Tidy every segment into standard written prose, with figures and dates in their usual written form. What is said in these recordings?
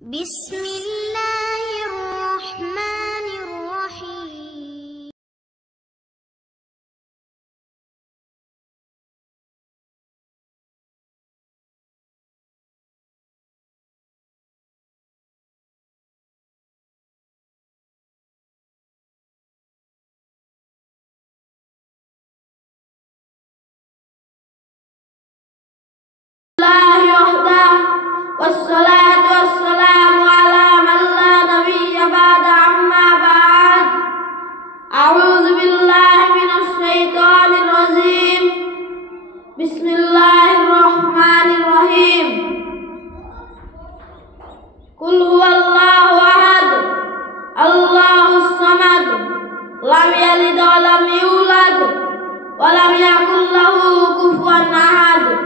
بسم الله الرحمن الرحيم الله وحده والصلاة والسلام على من لا نبي بعد أما بعد أعوذ بالله من الشيطان الرجيم بسم الله الرحمن الرحيم قل هو الله أحد الله الصمد لم يلد ولم يولد ولم يكن له كفوا أحد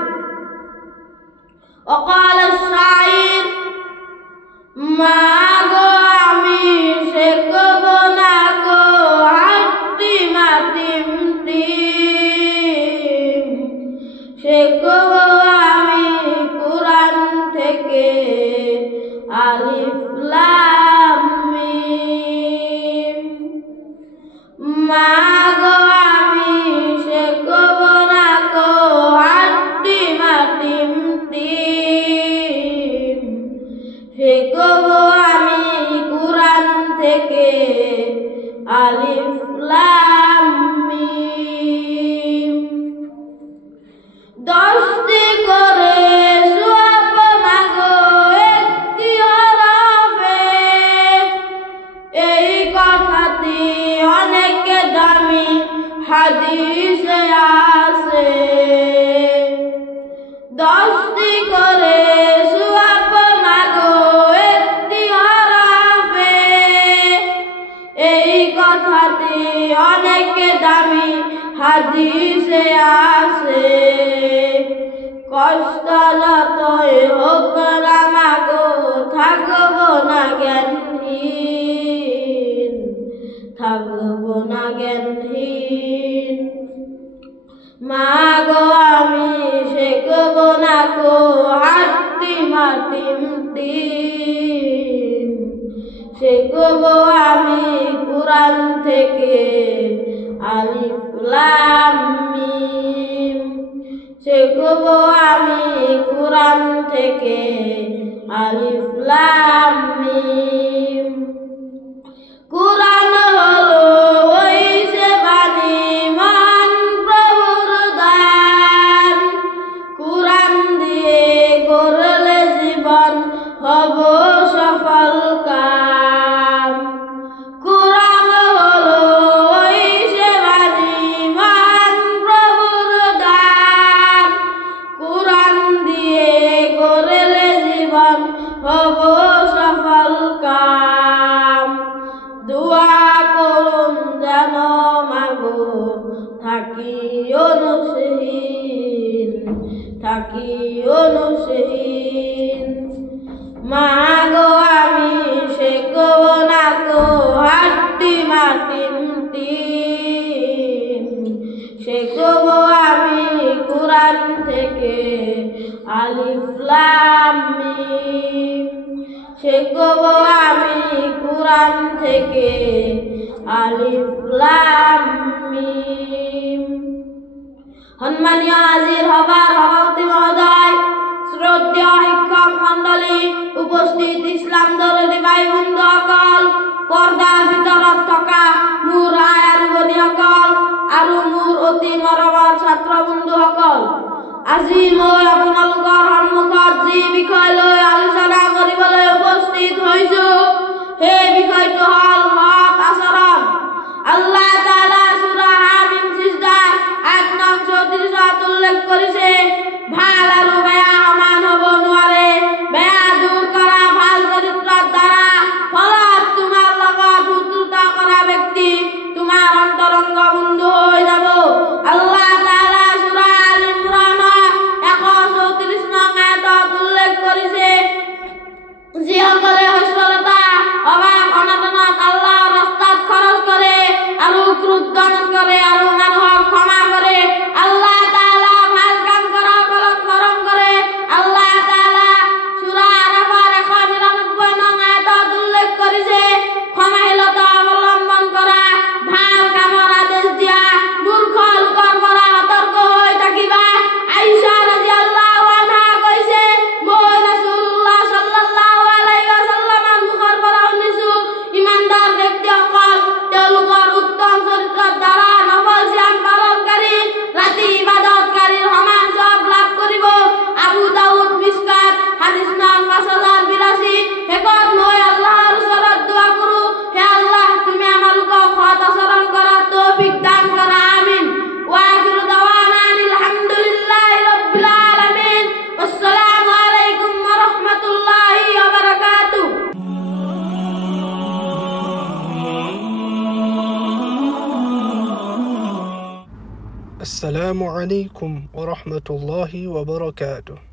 وقال الشاعر মাগো আমি শেখব না গো হাট্টি মাটিম টিম শেখব আমি কুরআন থেকে আলিফ লাম মিম মাগো আমি শেখব না গো হাট্টি মাটিম টিম শেখব আমি কুরআন থেকে আলিফ লাম মিম দশটি করে সূরা মাগো একটি হরফে এই কথাটি অনেক দামি হাদিসে আছে দশটি করে কথাটি অনেক দামি হাদিসে আছে কষ্ট যতই হোক না মাগো থাকব না জ্ঞানহীন থাকব না জ্ঞানহীন মাগো আমি শেখব না গো হাট্টি মাটিম টিম শেখব আমি কুরআন থেকে আলিফ লাম মিম শেখব আমি কুরআন থেকে আলিফ লাম মিম কুরআন হলো ওই সে বাণী মহান প্রভুর দান কুরআন দিয়ে গড়লে জীবন হব সফল কাম কুরআন হলো ওই সে বাণী মহান প্রভুর দান কুরআন দিয়ে গড়লে জীবন হব সফল কাম দোয়া করুন যেন মাগো থাকি অনুসহীন মাগো আমি শেখব না গো হাট্টি মাটিম টিম শেখব আমি কুরআন থেকে আলিফ লাম মিম শেখব আমি কুরআন থেকে আলিফ লাম মিম সম্মানীয় হাজির সভাপতি মহোদয় শ্রদ্ধেয় শিক্ষক মণ্ডলী উপস্থিত ইসলাম দরদী ভাই বন্ধুসকল পৰ্দাৰ ভিতৰত থকা মোৰ আই আৰু ভনীসকল আৰু মোৰ অতি মৰমৰ ছাত্ৰ বন্ধুসকল আজি মই আপোনালোকৰ সন্মুখত যি বিষয় লৈ আলোচনা কৰিবলৈ উপস্থিত হৈছো সেই বিষয়টো হ'ল সৎ আচৰণ আল্লাহ তাআলা সূৰা হামিম সিজদাৰ আয়াত নং 34 উল্লেখ কৰিছে ভাল আৰু বেয়া সমান হ'ব নোৱাৰে বেয়া দূৰ কৰা ভাল চৰিত্ৰৰ দ্বাৰা ফলত তোমাৰ লগত শত্ৰুতা কৰা ব্যক্তি তোমাৰ অন্তৰংগ বন্ধু হৈ যাব আল্লাহ তাআলা সূৰা আল ইমৰানৰ 134 নং আয়াতত উল্লেখ কৰিছে আসসালামু আলাইকুম ওয়া রাহমাতুল্লাহি ওয়া বারাকাতুহু।